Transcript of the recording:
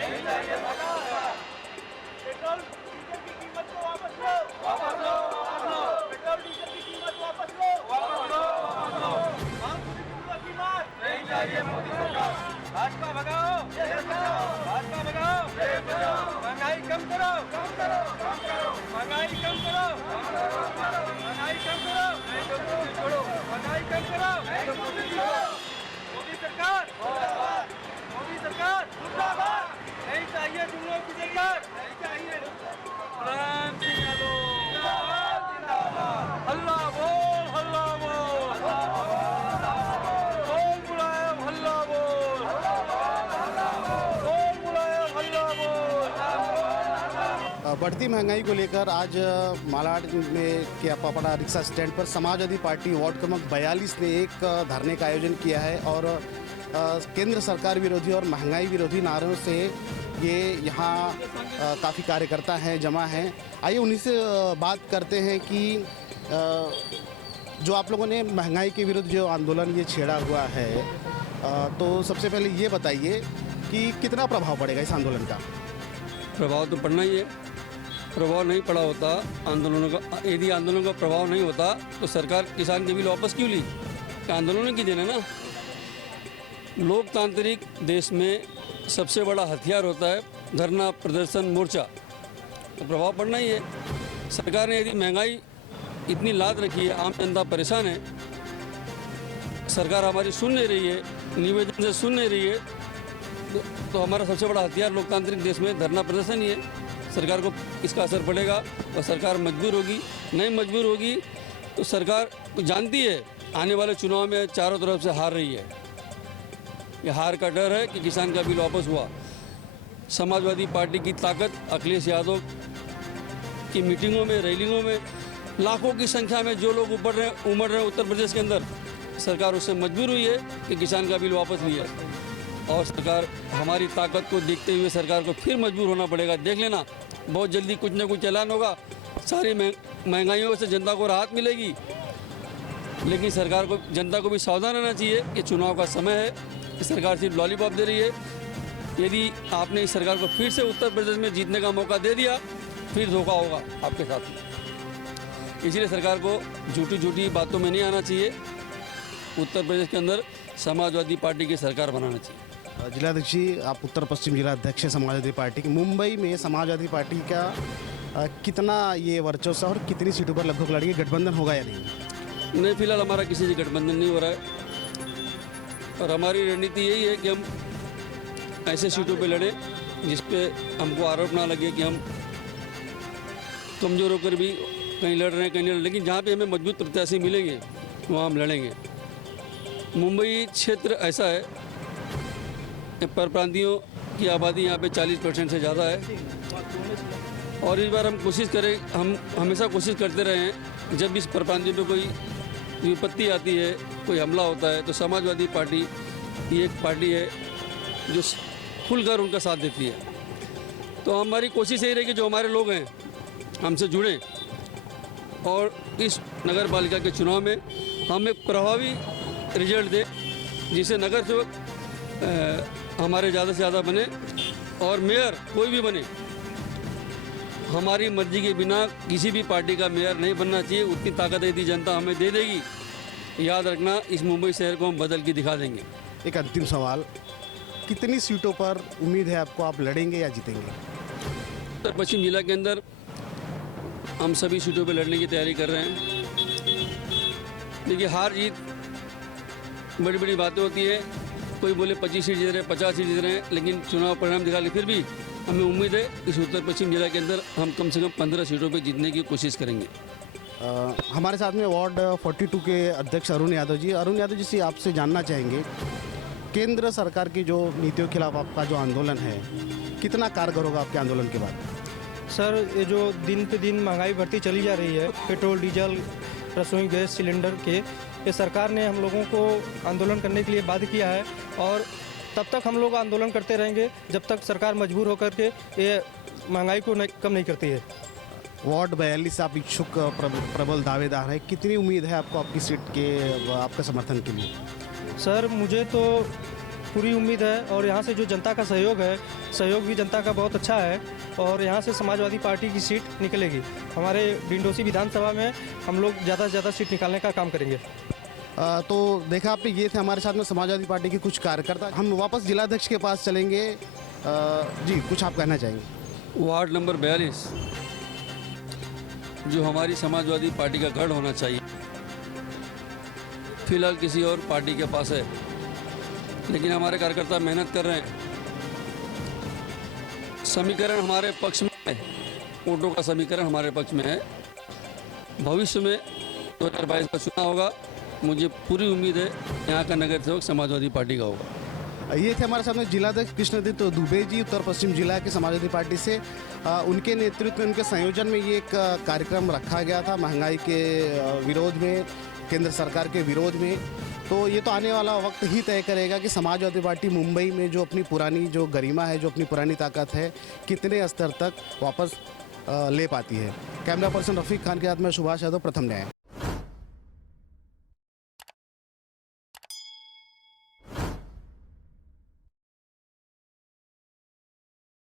नहीं चाहिए Modi. Petrol diesel की कीमत को वापस लो, वापस लो, वापस लो। पेट्रोल डीजल की कीमत वापस लो, वापस लो, वापस लो। की मार नहीं चाहिए मोदी सरकार। भाजपा भगाओ, देश बचाओ। भाजपा भगाओ, देश बचाओ। महंगाई कम करो, कम करो, कम करो। महंगाई कम करो, कम करो, कम करो। महंगाई कम करो, नहीं तो मोदी छोड़ो। महंगाई कम करो, नहीं तो मोदी छोड़ो। मोदी सरकार मुर्दाबाद, मोदी सरकार मुर्दाबाद। नहीं चाहिए जुमलों की सरकार, नहीं चाहिए। राम सिंह यादव जिंदाबाद, जिंदाबाद। हल्ला बोल, हल्ला बोल, बोल मुलायम, हल्ला बोल, बोल मुलायम, हल्ला बोल। बढ़ती महंगाई को लेकर आज मालाड में के पापड़ा रिक्शा स्टैंड पर समाजवादी पार्टी वार्ड क्रमांक 42 ने एक धरने का आयोजन किया है और केंद्र सरकार विरोधी और महंगाई विरोधी नारों से ये यहाँ काफ़ी कार्यकर्ता हैं, जमा हैं। आइए उन्हीं से बात करते हैं कि जो आप लोगों ने महंगाई के विरुद्ध जो आंदोलन ये छेड़ा हुआ है, तो सबसे पहले ये बताइए कि कितना प्रभाव पड़ेगा इस आंदोलन का? प्रभाव तो पड़ना ही है। प्रभाव नहीं पड़ा होता आंदोलनों का, यदि आंदोलन का प्रभाव नहीं होता तो सरकार किसान के बिल वापस क्यों ली? आंदोलनों की देना ना। लोकतांत्रिक देश में सबसे बड़ा हथियार होता है धरना, प्रदर्शन, मोर्चा। तो प्रभाव पड़ना ही है। सरकार ने यदि महंगाई इतनी लाद रखी है, आम जनता परेशान है, सरकार हमारी सुन नहीं रही है, निवेदन से सुन नहीं रही है, तो हमारा सबसे बड़ा हथियार लोकतांत्रिक देश में धरना प्रदर्शन ही है। सरकार को इसका असर पड़ेगा और सरकार मजबूर होगी। नहीं मजबूर होगी तो सरकार तो जानती है आने वाले चुनाव में चारों तरफ से हार रही है। ये हार का डर है कि किसान का बिल वापस हुआ। समाजवादी पार्टी की ताकत अखिलेश यादव की मीटिंगों में, रैलियों में लाखों की संख्या में जो लोग उमड़ रहे हैं उत्तर प्रदेश के अंदर, सरकार उससे मजबूर हुई है कि किसान का बिल वापस लिया। और सरकार हमारी ताकत को देखते हुए सरकार को फिर मजबूर होना पड़ेगा। देख लेना, बहुत जल्दी कुछ न कुछ ऐलान होगा। सारी महंगाइयों से जनता को राहत मिलेगी, लेकिन सरकार को, जनता को भी सावधान रहना चाहिए कि चुनाव का समय है, कि सरकार सिर्फ लॉलीपॉप दे रही है। यदि आपने इस सरकार को फिर से उत्तर प्रदेश में जीतने का मौका दे दिया, फिर धोखा होगा आपके साथ। इसलिए सरकार को झूठी झूठी बातों में नहीं आना चाहिए। उत्तर प्रदेश के अंदर समाजवादी पार्टी की सरकार बनाना चाहिए। जिलाध्यक्ष जी, आप उत्तर पश्चिम जिलाध्यक्ष समाजवादी पार्टी की। मुंबई में समाजवादी पार्टी का कितना ये वर्चस्व और कितनी सीटों पर लगभग लड़ेगी? गठबंधन होगा या नहीं? नहीं, फिलहाल हमारा किसी से गठबंधन नहीं हो रहा है और हमारी रणनीति यही है कि हम ऐसे सीटों पे लड़ें जिस पे हमको आरोप ना लगे कि हम कमज़ोर होकर भी कहीं लड़ रहे हैं, कहीं नहीं लड़ रहे। लेकिन जहाँ पे हमें मजबूत प्रत्याशी मिलेंगे वहाँ हम लड़ेंगे। मुंबई क्षेत्र ऐसा है, परप्रांतियों की आबादी यहाँ पे 40% से ज़्यादा है और इस बार हम कोशिश करें, हम हमेशा कोशिश करते रहे हैं, जब इस परप्रांतियों पे कोई विपत्ति आती है, कोई हमला होता है, तो समाजवादी पार्टी ये एक पार्टी है जो खुलकर उनका साथ देती है। तो हमारी कोशिश यही रहेगी जो हमारे लोग हैं हमसे जुड़ें और इस नगर पालिका के चुनाव में हम एक प्रभावी रिजल्ट दें, जिससे नगर सेवक हमारे ज़्यादा से ज़्यादा बने और मेयर कोई भी बने, हमारी मर्जी के बिना किसी भी पार्टी का मेयर नहीं बनना चाहिए। उतनी ताकत यदि जनता हमें दे देगी, याद रखना, इस मुंबई शहर को हम बदल के दिखा देंगे। एक अंतिम सवाल, कितनी सीटों पर उम्मीद है आपको, आप लड़ेंगे या जीतेंगे? उत्तर पश्चिम जिला के अंदर हम सभी सीटों पर लड़ने की तैयारी कर रहे हैं। देखिए, हार जीत बड़ी बड़ी बातें होती है। कोई बोले 25 सीट जीत रहे हैं, 50 सीट जीत रहे हैं, लेकिन चुनाव परिणाम दिखा ले, फिर भी हमें उम्मीद है इस उत्तर पश्चिम जिला के अंदर हम कम से कम 15 सीटों पे जीतने की कोशिश करेंगे। हमारे साथ में वार्ड 42 के अध्यक्ष अरुण यादव जी। अरुण यादव जी से आपसे जानना चाहेंगे, केंद्र सरकार की जो नीतियों के खिलाफ आपका जो आंदोलन है, कितना कारगर होगा आपके आंदोलन के बाद? सर, ये जो दिन पे दिन महंगाई बढ़ती चली जा रही है, पेट्रोल, डीजल, रसोई गैस सिलेंडर के, ये सरकार ने हम लोगों को आंदोलन करने के लिए बाध्य किया है और तब तक हम लोग आंदोलन करते रहेंगे जब तक सरकार मजबूर होकर के ये महंगाई को कम नहीं करती है। वार्ड 42 आप इच्छुक प्रबल दावेदार है, कितनी उम्मीद है आपको आपकी सीट के, आपका समर्थन के लिए? सर, मुझे तो पूरी उम्मीद है और यहाँ से जो जनता का सहयोग है, सहयोग भी जनता का बहुत अच्छा है और यहाँ से समाजवादी पार्टी की सीट निकलेगी। हमारे डिंडोसी विधानसभा में हम लोग ज़्यादा से ज़्यादा सीट निकालने का काम करेंगे। तो देखा आपने, ये थे हमारे साथ में समाजवादी पार्टी के कुछ कार्यकर्ता। हम वापस जिलाध्यक्ष के पास चलेंगे। जी, कुछ आप कहना चाहेंगे? वार्ड नंबर 42 जो हमारी समाजवादी पार्टी का गढ़ होना चाहिए, फिलहाल किसी और पार्टी के पास है, लेकिन हमारे कार्यकर्ता मेहनत कर रहे हैं। समीकरण हमारे पक्ष में है, वोटों का समीकरण हमारे पक्ष में है। भविष्य में 2022 का चुनाव होगा, मुझे पूरी उम्मीद है यहाँ का नगर सेवक समाजवादी पार्टी का होगा। ये थे हमारे सामने जिलाध्यक्ष कृष्णदत्त दुबे जी, उत्तर पश्चिम जिला के समाजवादी पार्टी से। उनके नेतृत्व में, उनके संयोजन में ये एक कार्यक्रम रखा गया था महंगाई के विरोध में, केंद्र सरकार के विरोध में। तो ये तो आने वाला वक्त ही तय करेगा कि समाजवादी पार्टी मुंबई में जो अपनी पुरानी जो गरिमा है, जो अपनी पुरानी ताकत है, कितने स्तर तक वापस ले पाती है। कैमरा पर्सन रफीक खान के साथ में सुभाष यादव, प्रथम न्याय।